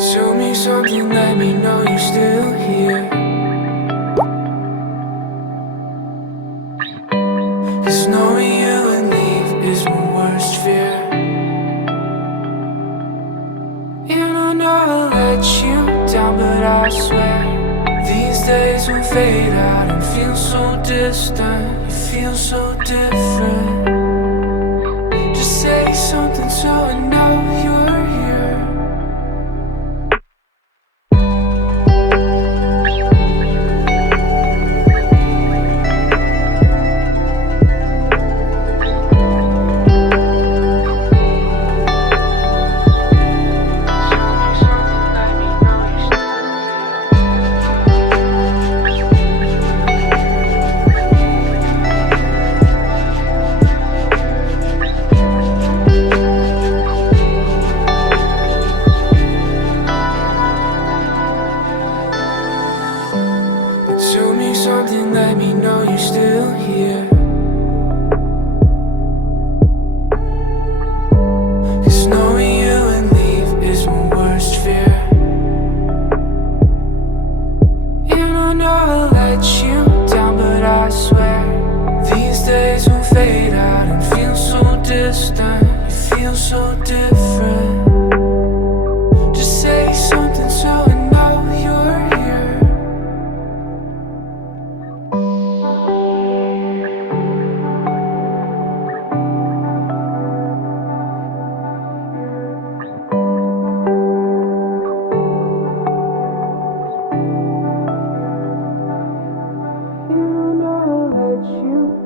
Tell me something, let me know you're still here. 'Cause knowing you would leave is my worst fear. And I know I let you down, but I swear these days will fade out and feel so distant. You feel so different. Just say something so I know you're here. Tell me something, let me know you're still here. 'Cause knowing you would leave is my worst fear. And I know I let you down, but I swear these days will fade out and feel so distant. You feel so different. Just say something so I know you're here.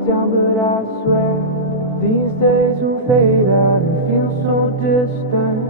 Down, but I swear these days will fade out and feel so distant.